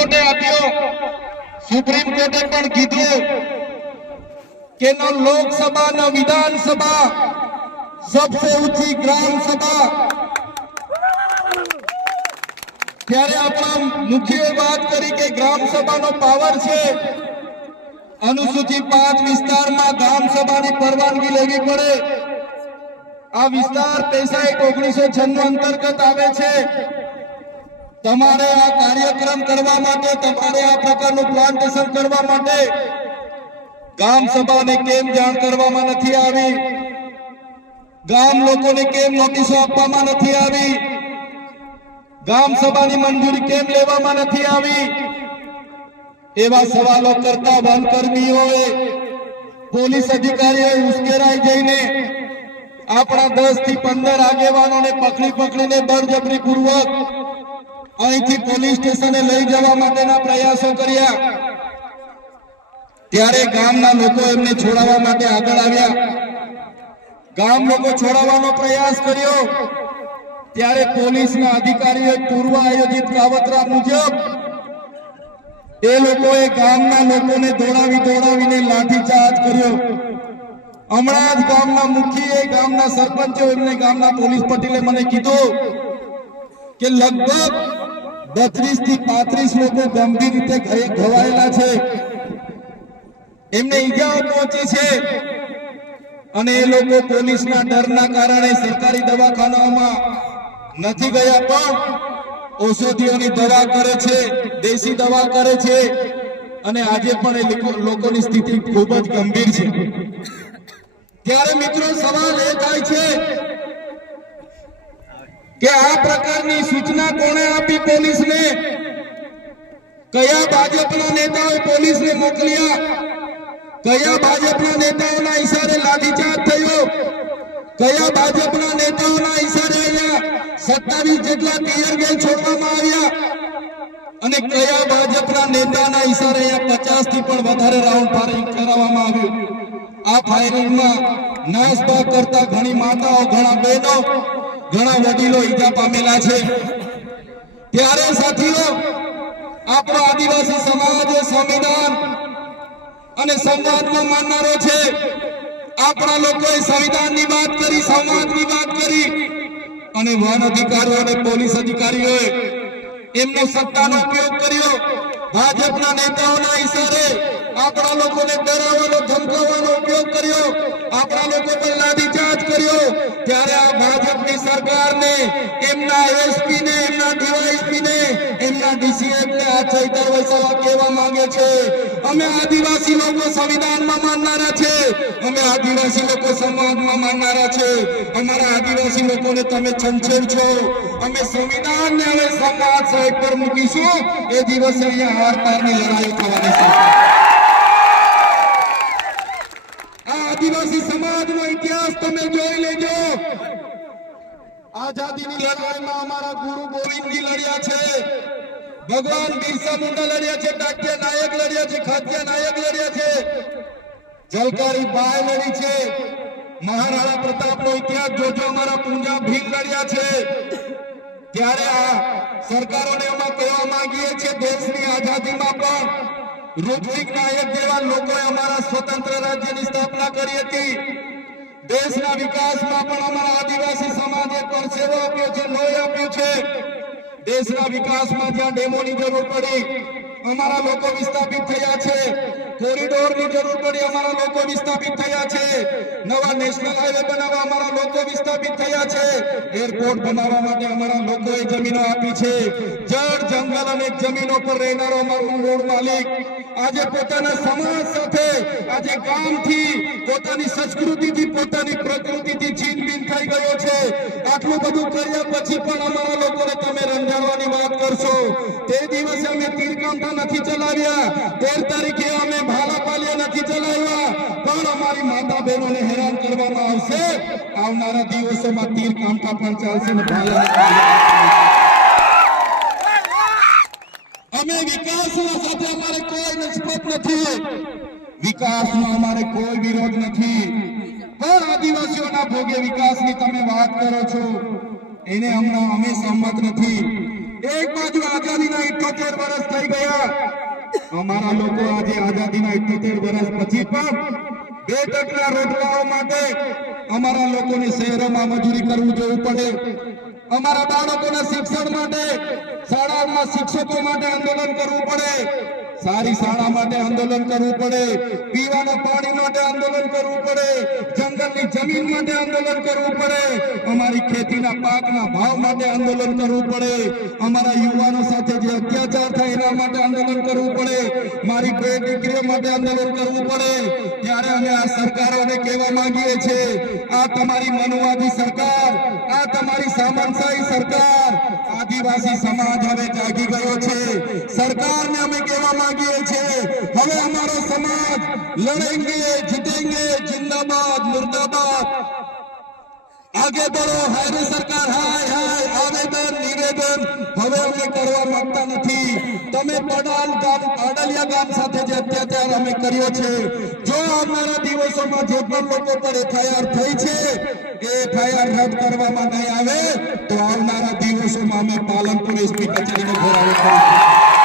કોર્ટે આપ્યો, સુપ્રીમ કોર્ટે પણ કીધું કે ન લોકસભા ન વિધાનસભા, सबसे ऊंची ग्राम सभा। ત્યારે આપણા મુખ્ય વાત કરી કે ગ્રામ સભાનો પાવર છે, અનુસૂચિત 5 વિસ્તારમાં ગ્રામ સભાની પરવાનગી લેવી પડે। આ વિસ્તાર 1996 અંતર્ગત આવે છે। તમારે આ કાર્યક્રમ કરવા માટે, તમારે આ પ્રકારનું પ્લાન્ટેશન કરવા માટે ગ્રામ સભાને કેમ જાણ કરવામાં નથી આવી? ગામ લોકોને કેમ નોટિસો આપવામાં નથી આવી? ગામ સભાની મંજૂરી કેમ લેવામાં નથી આવી? એવા સવાલો કરતા વનકર્મીઓએ, પોલીસ અધિકારીઓએ ઉશ્કેરાઈ જઈને આપણા 10 થી 15 આગેવાનોને પકડીને બળજબરી પૂર્વક અહીંથી પોલીસ સ્ટેશને લઈ જવા માટેના પ્રયાસો કર્યા। ત્યારે ગામના લોકો એમને છોડાવવા માટે આગળ આવ્યા। ગામ લોકો છોડાવવાનો પ્રયાસ કર્યો ત્યારે પોલીસના અધિકારીઓએ પૂર્વ આયોજિત કાવતરા મુજબ એ લોકોએ ગામના લોકોને દોડાવીને લાઠીચાર્જ કર્યો। હમણાં જ ગામના મુખીએ, ગામના સરપંચો, એમને ગામના પોલીસ પટેલે મને કીધું કે લગભગ 32 થી 35 લોકો ગંભીર રીતે ઘવાયેલા છે, એમને ઈજાઓ પહોંચી છે અને એ લોકો પોલીસના ડરના કારણે સરકારી દવાખાનાઓમાં નથી ગયા, પણ ઔષધિઓની દવા કરે છે, દેશી દવા કરે છે અને આજે પણ એ લોકોની સ્થિતિ ખૂબ જ ગંભીર છે। ત્યારે મિત્રો સવાલ એ થાય છે કે આ પ્રકારની સૂચના કોણે આપી પોલીસને? કયા ભાજપના નેતાઓએ પોલીસને મોકલ્યા? કયા ભાજપના નેતાઓના ઈશારે લાઠીચાર્જ થયો? કયા ભાજપના નેતાઓના ઈશારે અહીંયા 27 જેટલા ટીયર ગેસ છોડવામાં આવ્યા? અને કયા ભાજપના નેતાના ઈશારે અહીંયા 50 થી પણ વધારે રાઉન્ડ ફાયરિંગ કરાવવામાં આવ્યું? આ ફાયરિંગમાં નાસભાગ કરતા ઘણી માતાઓ, ઘણા બહેનો, ઘણા વડીલો ઈજા પામેલા છે। ત્યારે સાથીઓ, આપણો આદિવાસી સમાજ સંવિધાન અને સંવાદમાં માનનારો છે। આપણા લોકોએ સંવિધાનની વાત કરી, સંવાદની વાત કરી અને વન અધિકારીઓ અને પોલીસ અધિકારીઓએ એમનો સત્તાનો ઉપયોગ કર્યો। ભાજપના નેતાઓના ઈશારે આપણા લોકોને ડરાવવાનો, ધમકાવવાનો ઉપયોગ કર્યો, આપણા લોકો પર લાઠીચાર્જ કર્યો। ત્યારે આ ભાજપની સરકારને, એમના એસપી ને, એમના ડીવાયએસપી ને, એમના ડીસીએફ ને આ ચૈતર વસાવા કહેવા માંગે છે, અમે આદિવાસી લોકો સંવિધાનમાં માનનારા છે, અમે આદિવાસી લોકો સમાજમાં માનનારા છે, અમારા આદિવાસી લોકોને તમે છંછેડ છો, અમે સંવિધાનને હવે સમાજ સાઈડ પર મૂકીશું, એ દિવસે અહીંયા હાર-તારની લડાઈ થવાની છે। આ આદિવાસી સમાજનો ઇતિહાસ તમે જોઈ લેજો। આઝાદીની લડાઈમાં અમારા ગુરુ ગોવિંદજી લડ્યા છે, ભગવાન બિરસા મુંડા લડ્યા છે, ટાટિયા નાયક લડ્યા છે, ખાતિયા નાયક લડ્યા છે, જલકારી બાઈ લડી છે, મહારાણા પ્રતાપનો ઇતિહાસ જોજો, અમારા પૂંજા ભીલ લડ્યા છે। ત્યારે આ સરકારોને અમે કહેવા માંગીએ છીએ, દેશની આઝાદીમાં પણ રૂપસિંહ નાયક જેવા લોકોએ અમારા સ્વતંત્ર રાજ્યની સ્થાપના કરી હતી। દેશના વિકાસમાં પણ અમારા આદિવાસી સમાજે પરસેવો આપ્યો છે, લોહી આપ્યું છે। દેશના વિકાસમાં જ્યાં ડેમોની જરૂર પડી, અમારા લોકો વિસ્થાપિત થયા છે, કોરિડોરની જરૂર પડી, અમારા લોકો વિસ્થાપિત થયા છે, નવા નેશનલ હાઈવે બનાવવા અમારા લોકો વિસ્થાપિત થયા છે, એરપોર્ટ બનાવવા માટે અમારા લોકોએ જમીનો આપી છે। જળ, જંગલ અને જમીનો પર રહેનારો અમારો મૂળ માલિક આજે પોતાના સમાજ સાથે, આજે ગામથી, પોતાની સંસ્કૃતિથી, પોતાની પ્રકૃતિથી છીનબીન થઈ ગયો છે। આટલું બધું કર્યા પછી પણ અમારા લોકોને તમે રંજાડવાની વાત કરશો? તે દિવસે અમે તીરકાંઠા નથી ચલાવ્યા, 13 તારીખે અમે ભાલાપાલિયા નથી ચલાવ્યા, પણ અમારી માતા બહેનોને હેરાન કરવામાં આવશે। આવનારા દિવસોમાં તીરકાંઠા પણ ચાલશે ને ભાલા। અમે વિકાસના સાથે અમારે કોઈ નિસ્બત નથી, વિકાસનો અમારે કોઈ વિરોધ નથી, પણ આદિવાસીઓના ભોગે વિકાસની તમે વાત કરો છો, એને હમણાં અમે સહમત નથી। એક બાજુ આઝાદીના 78 વર્ષ થઈ ગયા, અમારા લોકો આજે આઝાદીના 78 વર્ષ પછી પણ 2% રોટલાઓ માટે અમારા લોકોને શહેરોમાં મજૂરી કરવું જવું પડે, અમારા બાળકોના શિક્ષણ માટે શાળાઓમાં શિક્ષકો માટે આંદોલન કરવું પડે, સારી શાળા માટે આંદોલન કરવું પડે, પીવાના પાણી માટે આંદોલન કરવું પડે, જંગલની જમીન માટે આંદોલન કરવું પડે, અમારી ખેતીના પાકના ભાવ માટે આંદોલન કરવું પડે, અમારા યુવાનો સાથે જે અત્યાચાર થાય એના માટે આંદોલન કરવું પડે, મારી બે દીકરીઓ માટે આંદોલન કરવું પડે. ત્યારે અમે આ સરકારોને કહેવા માંગીએ છીએ, આ તમારી મનુવાદી સરકાર, આ તમારી સામંતશાહી સરકાર, આદિવાસી સમાજ હવે જાગી ગયો છે. સરકારને અમે કહેવા માંગીએ છીએ, હવે અમારો સમાજ લડેંગે જીતેંગે, जिंदाबाद मुर्दाबाद, आगे बढ़ो. हाय सरकार, हाय हाय, आवेदन निवेदन હવે અમે કરવા માંગતા નથી. તમે પાડલિયા ગામ સાથે જે અત્યાચાર અમે કર્યો છે, જો આવનારા દિવસોમાં જે પણ લોકો પર FIR થઈ છે એ FIR રદ કરવામાં નહીં આવે તો આવનારા દિવસોમાં અમે પાલનપુર એસપી કચેરીનો ઘેરાવો કરીશું.